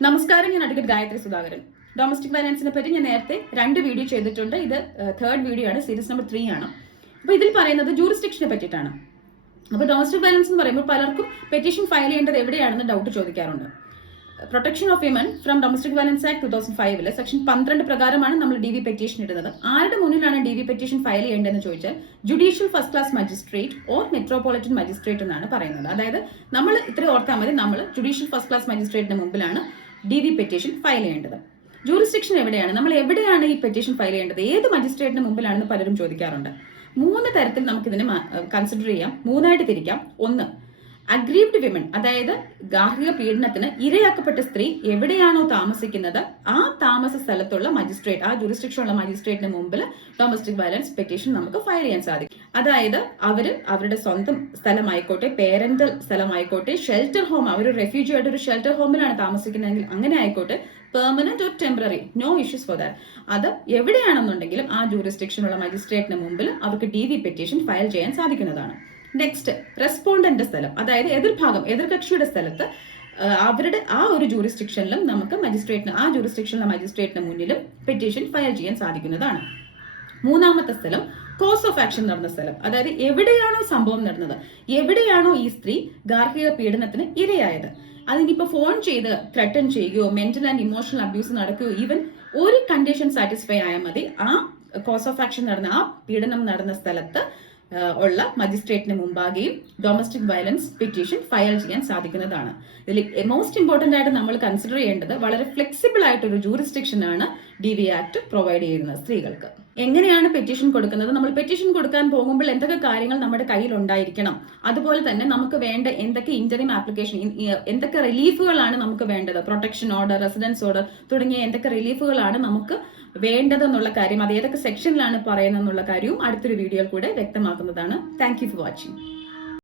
നമസ്കാരം, ഞാൻ advocate Gayathri Sudhakaran. Domestic വയലൻസിനെ പറ്റി ഞാൻ നേരത്തെ 2 വീഡിയോ ചെയ്തിട്ടുണ്ട്. ഇത് 3rd വീഡിയോ ആണ്, സീരീസ് നമ്പർ 3 ആണ്. അപ്പോൾ ഇതിൽ പറയുന്നത് ജൂറിസ്ഡിക്ഷനെ പറ്റിയിട്ടാണ്. അപ്പോൾ ഡൊമസ്റ്റിക് വയലൻസ് എന്ന് പറയുമ്പോൾ പലർക്കും പെറ്റീഷൻ ഫയൽ ചെയ്യേണ്ടത് എവിടെയാണെന്ന് ഡൗട്ട് ചോദിക്കാറുണ്ട്. Protection of women from domestic violence act 2005 section 12 പ്രകാരമാണ് നമ്മൾ DV പെറ്റീഷൻ ഇടുന്നത്. ആരുടെ മുന്നിലാണ് DV പെറ്റീഷൻ ഫയൽ ചെയ്യേണ്ടതെന്ന് ചോദിച്ചാൽ judicial first class magistrate or metropolitan magistrate എന്നാണ് പറയുന്നത്. അതായത് നമ്മൾ ഇത്രയും ഓർത്താൽ മതി, നമ്മൾ ജുഡീഷ്യൽ ഫസ്റ്റ് ക്ലാസ് മജിസ്ട്രേറ്റിന് മുമ്പിലാണ് DV പെറ്റീഷൻ ഫയൽ ചെയ്യേണ്ടത്. ജൂറിസ്ഡിക്ഷൻ എവിടെയാണ്, നമ്മൾ എവിടെയാണ് ഈ പെറ്റീഷൻ ഫയൽ ചെയ്യേണ്ടത്, ഏത് മജിസ്ട്രേറ്റിന് മുമ്പിലാണെന്ന് പലരും ചോദിക്കാറുണ്ട്. 3 തരത്തിൽ നമുക്കിതിനെ കൺസിഡർ ചെയ്യാം, 3ആയിട്ട് തിരിക്കാം. 1, അഗ്രീവ്ഡ് വിമൻ, അതായത് ഗാർഹിക പീഡനത്തിന് ഇരയാക്കപ്പെട്ട സ്ത്രീ എവിടെയാണോ താമസിക്കുന്നത് ആ താമസ സ്ഥലത്തുള്ള മജിസ്ട്രേറ്റ്, ആ ജൂറിസ്ഡിക്ഷനുള്ള മജിസ്ട്രേറ്റിന് മുമ്പിൽ ഡൊമസ്റ്റിക് വയലൻസ് പെറ്റീഷൻ നമുക്ക് ഫയൽ ചെയ്യാൻ സാധിക്കും. അതായത് അവരുടെ സ്വന്തം സ്ഥലമായിക്കോട്ടെ, പേരന്റൽ സ്ഥലമായിക്കോട്ടെ, ഷെൽട്ടർ ഹോം, അവർ റെഫ്യൂജി ആയിട്ട് ഒരു ഷെൽട്ടർ ഹോമിലാണ് താമസിക്കുന്നതെങ്കിൽ അങ്ങനെ ആയിക്കോട്ടെ, permanent or temporary, no issues for that. അത് എവിടെയാണെന്നുണ്ടെങ്കിലും ആ ജൂറിസ്ഡിക്ഷനുള്ള മജിസ്ട്രേറ്റിന് മുമ്പിൽ അവർക്ക് DV പെറ്റീഷൻ ഫയൽ ചെയ്യാൻ സാധിക്കുന്നതാണ്. നെക്സ്റ്റ്, റെസ്പോണ്ടന്റ് സ്ഥലം, അതായത് എതിർകക്ഷിയുടെ സ്ഥലത്ത് അവരുടെ ആ ഒരു ജൂറിസ്ഡിക്ഷനിലും നമുക്ക് ആ ജൂറിസ്ഡിക്ഷനിലെ മജിസ്ട്രേറ്റിന് മുന്നിലും പെറ്റീഷൻ ഫയൽ ചെയ്യാൻ സാധിക്കുന്നതാണ്. 3ാമത്തെ സ്ഥലം, കോസ് ഓഫ് ആക്ഷൻ നടന്ന സ്ഥലം, അതായത് എവിടെയാണോ സംഭവം നടന്നത്, എവിടെയാണോ ഈ സ്ത്രീ ഗാർഹിക പീഡനത്തിന് ഇരയായത്, അതിനിപ്പോ ഫോൺ ചെയ്ത് ത്രെട്ടൻ ചെയ്യുകയോ മെന്റൽ ആൻഡ് ഇമോഷണൽ അബ്യൂസ് നടക്കുകയോ ഈവൻ ഒരു കണ്ടീഷൻ സാറ്റിസ്ഫൈ ആയാൽ മതി, ആ കോസ് ഓഫ് ആക്ഷൻ നടന്ന, ആ പീഡനം നടന്ന സ്ഥലത്ത് ഉള്ള മജിസ്ട്രേറ്റിന് മുമ്പാകെയും ഡൊമസ്റ്റിക് വയലൻസ് പെറ്റീഷൻ ഫയൽ ചെയ്യാൻ സാധിക്കുന്നതാണ്. ഇതിൽ മോസ്റ്റ് ഇമ്പോർട്ടന്റ് ആയിട്ട് നമ്മൾ കൺസിഡർ ചെയ്യേണ്ടത് വളരെ ഫ്ലെക്സിബിൾ ആയിട്ടൊരു ജൂറിസ്ഡിക്ഷൻ ആണ് DV ആക്ട് പ്രൊവൈഡ് ചെയ്യുന്നത് സ്ത്രീകൾക്ക്. എങ്ങനെയാണ് പെറ്റീഷൻ കൊടുക്കുന്നത്, നമ്മൾ പെറ്റീഷൻ കൊടുക്കാൻ പോകുമ്പോൾ എന്തൊക്കെ കാര്യങ്ങൾ നമ്മുടെ കയ്യിൽ ഉണ്ടായിരിക്കണം, അതുപോലെ തന്നെ നമുക്ക് വേണ്ട എന്തൊക്കെ ഇന്ററിം ആപ്ലിക്കേഷൻ, എന്തൊക്കെ റിലീഫുകളാണ് നമുക്ക് വേണ്ടത്, പ്രൊട്ടക്ഷൻ ഓർഡർ, റെസിഡൻസ് ഓർഡർ തുടങ്ങിയ എന്തൊക്കെ റിലീഫുകളാണ് നമുക്ക് വേണ്ടതെന്നുള്ള കാര്യം, അത് ഏതൊക്കെ സെക്ഷനിലാണ് പറയുന്നതെന്നുള്ള കാര്യവും അടുത്തൊരു വീഡിയോയിൽ കൂടെ വ്യക്തമാക്കുന്നതാണ്. Thank you for watching.